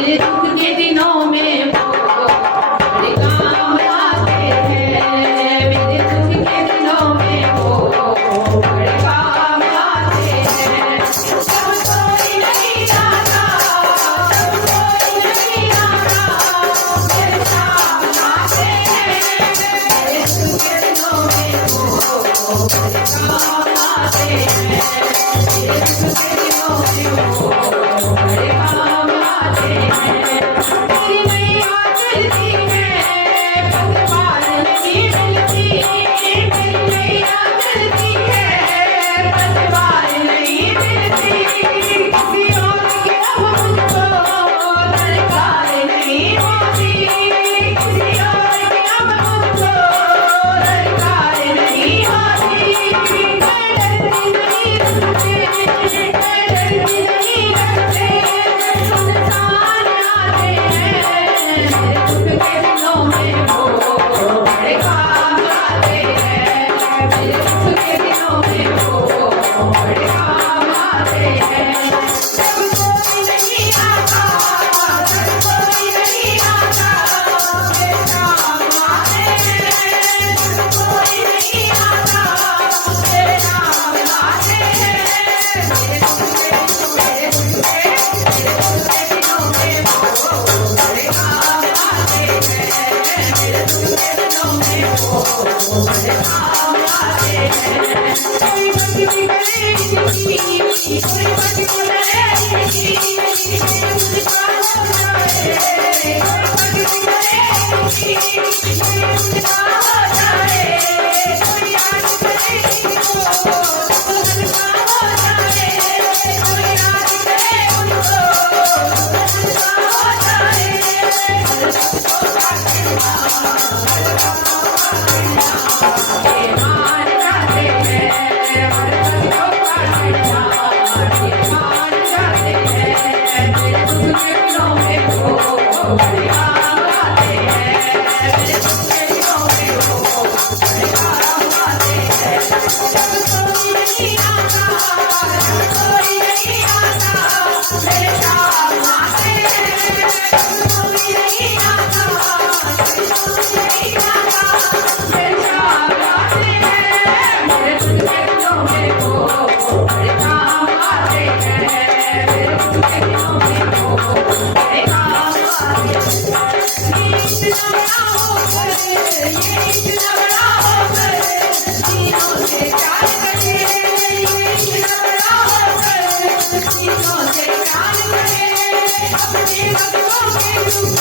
मेरे दुख के दिनों में वो बड़े काम आते हैं। मेरे दुख के दिनों में वो बड़े काम आते हैं। सब कोई नहीं आता, सब कोई नहीं आता, मेरे काम आते हैं। मेरे दुख के दिनों में वो बड़े काम आते हैं। मेरे दुख के दिनों में वो बड़े काम आते हैं। मेरी नैया चलती है, पतवार नहीं मिलती। मेरी नैया चलती है, पतवार नहीं मिलती। किसी और की अब मुझको दरकार नहीं होती। किसी और की अब मुझको दरकार नहीं होती। मैं डरती नहीं तुझसे, मैं डरती नहीं डरते। सुनसान आते हैं, मेरे दुख के दिनों में वो बड़े काम आते हैं। मेरे दुख के दिनों में वो बड़े काम आते हैं। सब कोई नहीं आता, सब कोई नहीं आता, मेरे काम आते हैं। सब कोई नहीं आता, मेरे काम आते हैं। मेरे दुख के दिनों में वो बड़े काम आते हैं। मेरे दुख के दिनों में वो बड़े काम आते हैं। कोई बात बिगड़ेगी, कोई बात बिगड़ेगी, मुझका हो जाए। कोई बात बिगड़ेगी, मुझका हो जाए। कोई याद करेगी उनको, मुझका हो जाए। कोई याद करे उनको, मुझका हो जाए। हर सबको काटना, हर सबको काटना, ये मान जाते हैं। हर सबको काटना, ये मान जाते हैं। मेरे दुख के दिनों में वो बड़े काम आते हैं। मेरे दुख के दिनों में वो बड़े काम आते हैं। सब कोई नहीं आता, सब कोई नहीं आता, मेरे काम आते हैं। सब कोई नहीं आता, सब कोई नहीं आता, मेरे काम आते हैं। मेरे दुख के दिनों में वो बड़े काम आते हैं। मेरे दुख के दिनों में वो बड़े काम आते हैं। ये इतना बड़ा होकर, ये इतना बड़ा होकर सीनों से प्यार करे। ये इतना बड़ा होकर सीनों से प्यार करे। अपने बदलों के दुख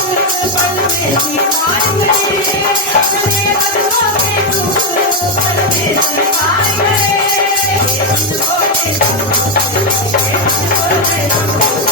पल में स्वीकार करे। अपने बदलों के दुख पल में स्वीकार करे। ये इनको देखो, ये इनको देखो।